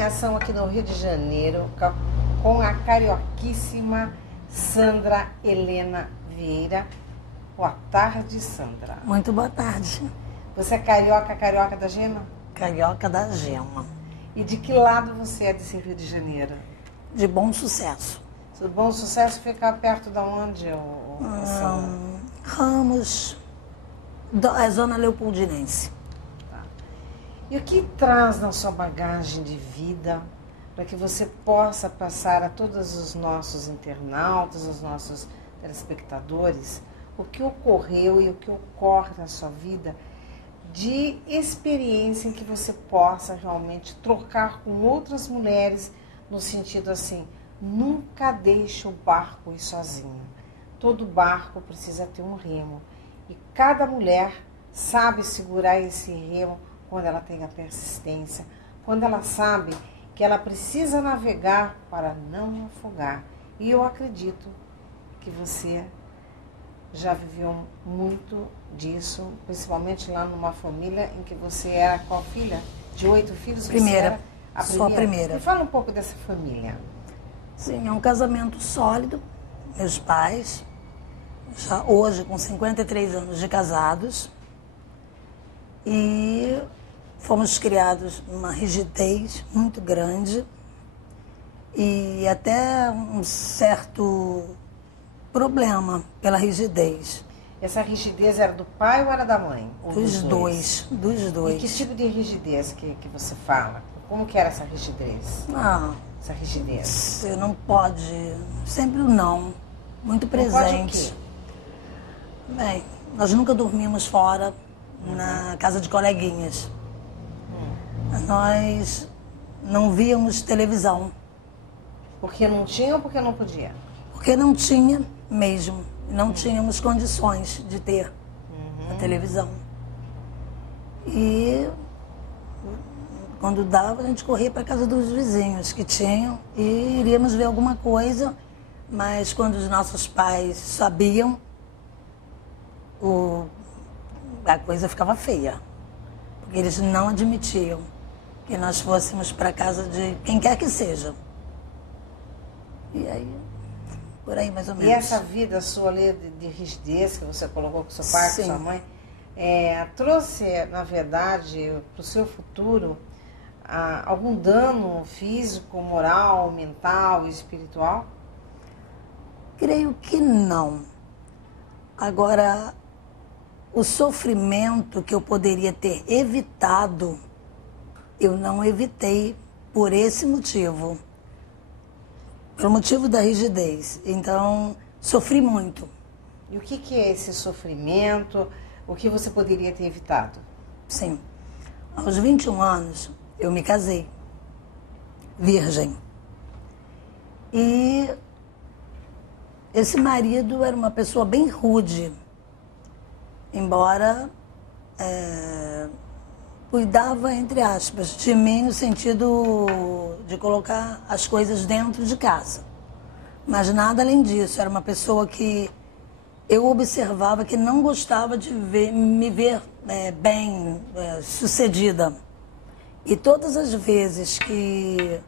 em Ação aqui no Rio de Janeiro com a carioquíssima Sandra Helena Vieira. Boa tarde, Sandra. Muito boa tarde. Você é carioca da Gema? Carioca da Gema. E de que lado você é desse Rio de Janeiro? De Bom Sucesso. O Bom Sucesso fica perto de onde? Ramos, Zona Leopoldinense. Tá. E o que traz na sua bagagem de vida para que você possa passar a todos os nossos internautas, os nossos telespectadores, o que ocorreu e o que ocorre na sua vida de experiência em que você possa realmente trocar com outras mulheres no sentido assim, nunca deixe o barco ir sozinho. Todo barco precisa ter um remo. E cada mulher sabe segurar esse remo quando ela tem a persistência, quando ela sabe que ela precisa navegar para não afogar. E eu acredito que você já viveu muito disso, principalmente lá numa família em que você era qual filha? De 8 filhos? Primeira. Você era Sou a primeira. Me fala um pouco dessa família. Sim, é um casamento sólido. Meus pais, já hoje com 53 anos de casados, e fomos criados numa rigidez muito grande e até um certo problema pela rigidez. Essa rigidez era do pai ou era da mãe? Ou dos dois. E que tipo de rigidez que você fala? Como que era essa rigidez? Essa rigidez? Você não pode, sempre não, muito presente. Não pode o quê? Bem, nós nunca dormimos fora, na casa de coleguinhas. Nós não víamos televisão. Porque não tinha ou porque não podia? Porque não tinha mesmo, não tínhamos condições de ter a televisão. E quando dava, a gente corria para a casa dos vizinhos que tinham e iríamos ver alguma coisa, mas quando os nossos pais sabiam, a coisa ficava feia, porque eles não admitiam que nós fôssemos para a casa de quem quer que seja. E aí, por aí mais ou menos. E essa vida sua ali de rigidez que você colocou com seu pai, Sim. com sua mãe, trouxe, na verdade, para o seu futuro algum dano físico, moral, mental e espiritual? Creio que não. Agora, o sofrimento que eu poderia ter evitado, eu não evitei por esse motivo. Pelo motivo da rigidez. Então, sofri muito. E o que é esse sofrimento? O que você poderia ter evitado? Sim. Aos 21 anos, eu me casei. Virgem. E esse marido era uma pessoa bem rude. Embora cuidava, entre aspas, de mim no sentido de colocar as coisas dentro de casa. Mas nada além disso. Era uma pessoa que eu observava que não gostava de me ver bem sucedida. E todas as vezes que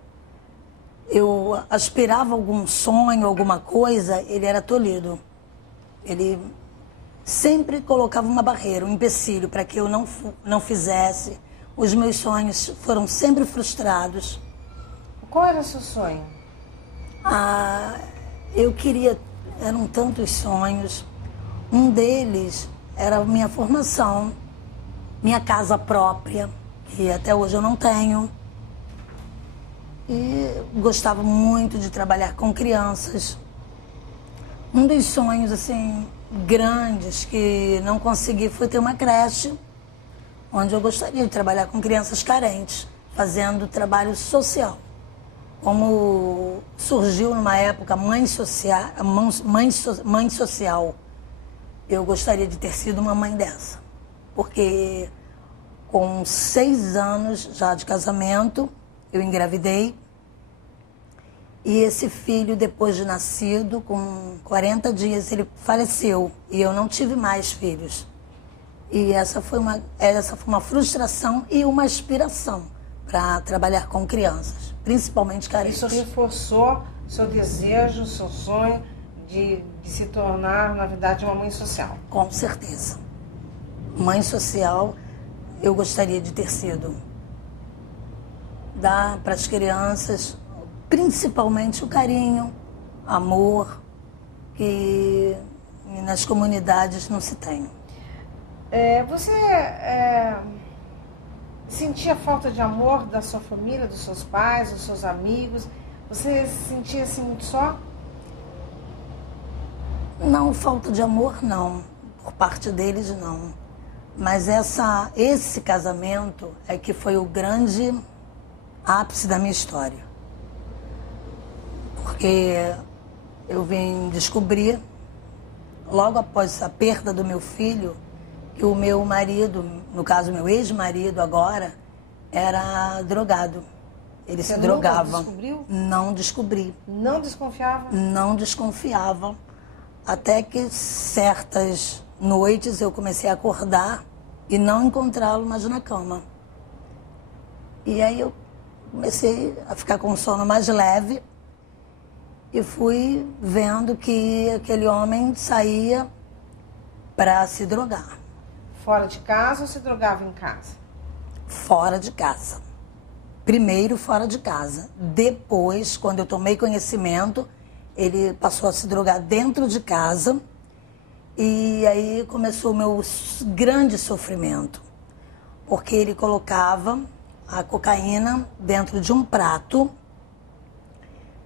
eu aspirava algum sonho, alguma coisa, ele era tolhido. Ele sempre colocava uma barreira, um empecilho para que eu não fizesse. Os meus sonhos foram sempre frustrados. Qual era o seu sonho? Eu queria, eram tantos sonhos. Um deles era a minha formação, minha casa própria, que até hoje eu não tenho. E gostava muito de trabalhar com crianças. Um dos sonhos, assim, grandes que não consegui foi ter uma creche, onde eu gostaria de trabalhar com crianças carentes, fazendo trabalho social. Como surgiu numa época mãe social, eu gostaria de ter sido uma mãe dessa. Porque com 6 anos já de casamento, eu engravidei. E esse filho, depois de nascido, com 40 dias, ele faleceu. E eu não tive mais filhos. E essa foi uma frustração e uma aspiração. para trabalhar com crianças, principalmente carentes. Isso reforçou seu desejo, seu sonho de se tornar, na verdade, uma mãe social? Com certeza. Mãe social, eu gostaria de ter sido. Dar para as crianças, principalmente o carinho, amor, que nas comunidades não se tem. Você sentia falta de amor da sua família, dos seus pais, dos seus amigos? Você se sentia assim muito só? Não, falta de amor não, por parte deles não. Mas esse casamento é que foi o grande ápice da minha história. Porque eu vim descobrir, logo após a perda do meu filho, que o meu marido, no caso meu ex-marido agora, era drogado. Ele se drogava. Você descobriu? Não descobri. Não desconfiava? Não desconfiava. Até que certas noites eu comecei a acordar e não encontrá-lo mais na cama. E aí eu comecei a ficar com sono mais leve e fui vendo que aquele homem saía para se drogar. Fora de casa ou se drogava em casa? Fora de casa. Primeiro fora de casa. Depois, quando eu tomei conhecimento, ele passou a se drogar dentro de casa. E aí começou o meu grande sofrimento. Porque ele colocava a cocaína dentro de um prato,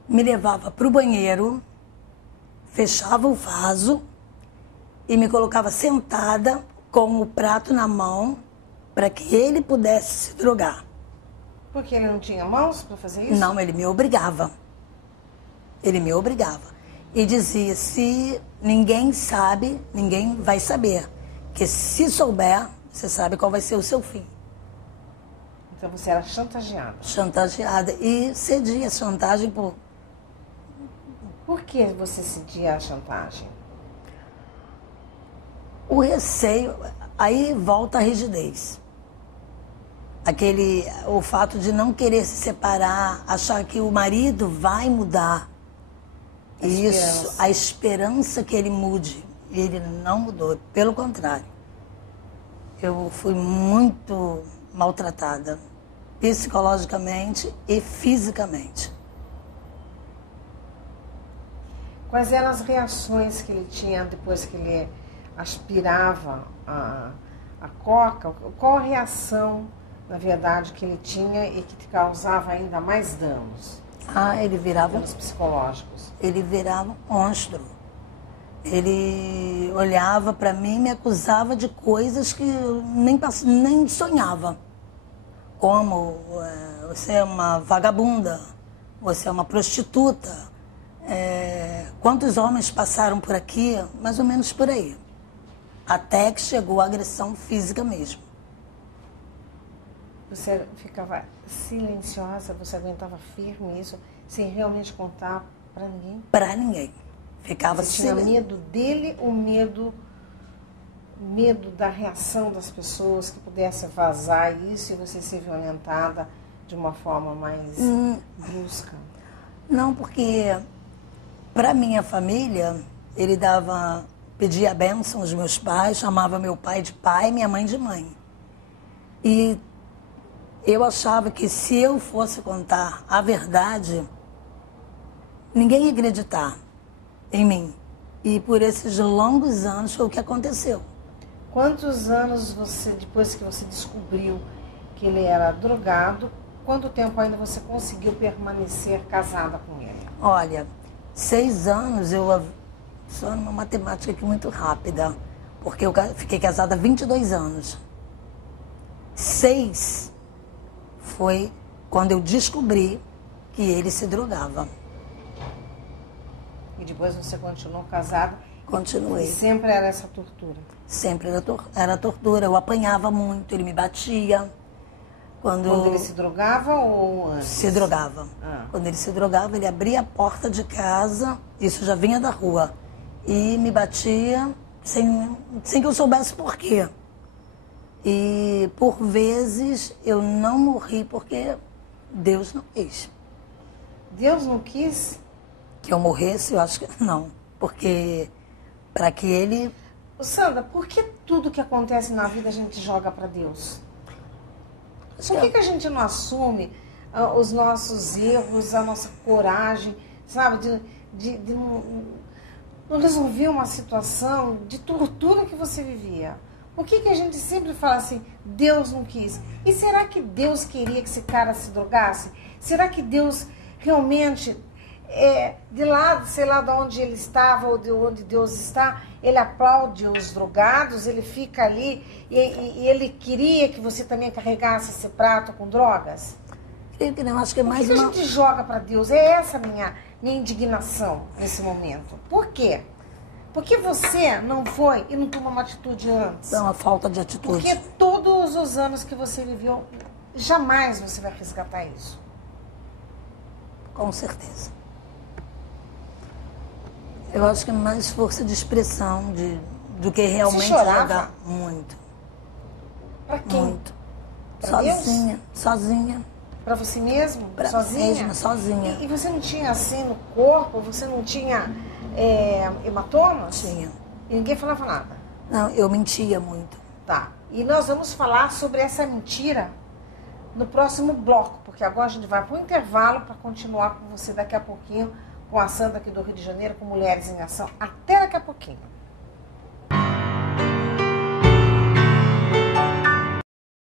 me levava para o banheiro, fechava o vaso e me colocava sentada com o prato na mão para que ele pudesse se drogar. Porque ele não tinha mãos para fazer isso? Não, ele me obrigava. Ele me obrigava. E dizia, se ninguém sabe, ninguém vai saber. Que se souber, você sabe qual vai ser o seu fim. Então você era chantageada? Chantageada. E cedia a chantagem por... Por que você cedia a chantagem? O receio, aí volta a rigidez. O fato de não querer se separar, achar que o marido vai mudar. A esperança que ele mude. E ele não mudou, pelo contrário. Eu fui muito maltratada, psicologicamente e fisicamente. Quais eram as reações que ele tinha depois que ele aspirava a coca? Qual a reação, na verdade, que ele tinha e que te causava ainda mais danos? Ele virava... Danos psicológicos. Ele virava um monstro. Ele olhava para mim e me acusava de coisas que eu nem sonhava. Como, você é uma vagabunda, você é uma prostituta. Quantos homens passaram por aqui? Mais ou menos por aí. Até que chegou a agressão física mesmo. Você ficava silenciosa, você aguentava firme isso, sem realmente contar para ninguém? Para ninguém. Ficava você tinha medo dele ou medo da reação das pessoas, que pudesse vazar isso e você ser violentada de uma forma mais brusca? Não, porque para minha família, ele pedia a bênção aos meus pais, chamava meu pai de pai, minha mãe de mãe. E eu achava que se eu fosse contar a verdade, ninguém ia acreditar em mim. E por esses longos anos foi o que aconteceu. Quantos anos depois que você descobriu que ele era drogado, quanto tempo ainda você conseguiu permanecer casada com ele? Olha, 6 anos, só numa matemática aqui muito rápida, porque eu fiquei casada há 22 anos. 6 foi quando eu descobri que ele se drogava. E depois você continuou casada? Continuei. E sempre era essa tortura? Sempre era tortura. Eu apanhava muito, ele me batia. Quando ele se drogava ou antes? Se drogava. Quando ele se drogava, ele abria a porta de casa, isso já vinha da rua, e me batia sem que eu soubesse por quê. E por vezes eu não morri porque Deus não quis. Deus não quis? Que eu morresse, eu acho que não. Porque para que ele... Ô, Sandra, por que tudo que acontece na vida a gente joga para Deus? Por que a gente não assume os nossos erros, a nossa coragem, sabe, de não resolver uma situação de tortura que você vivia? Por que a gente sempre fala assim, Deus não quis? E será que Deus queria que esse cara se drogasse? Será que Deus realmente, de lá, sei lá de onde ele estava ou de onde Deus está, ele aplaude os drogados, ele fica ali e ele queria que você também carregasse esse prato com drogas? Creio que não, acho que é mais Por que a gente joga para Deus? É essa minha indignação nesse momento. Por quê? Porque você não foi e não tomou uma atitude antes. É uma falta de atitude. Porque todos os anos que você viveu, jamais você vai resgatar isso. Com certeza. Eu acho que é mais força de expressão do que realmente jogar. Muito. Pra quem? Muito. Pra sozinha. Deus? Sozinha. Pra você mesmo? Pra sozinha? Mesma, sozinha. E você não tinha assim no corpo? Você não tinha hematomas? Tinha. E ninguém falava nada? Não, eu mentia muito. Tá. E nós vamos falar sobre essa mentira no próximo bloco, porque agora a gente vai para o intervalo para continuar com você daqui a pouquinho, com a Sandra aqui do Rio de Janeiro, com Mulheres em Ação. Até daqui a pouquinho.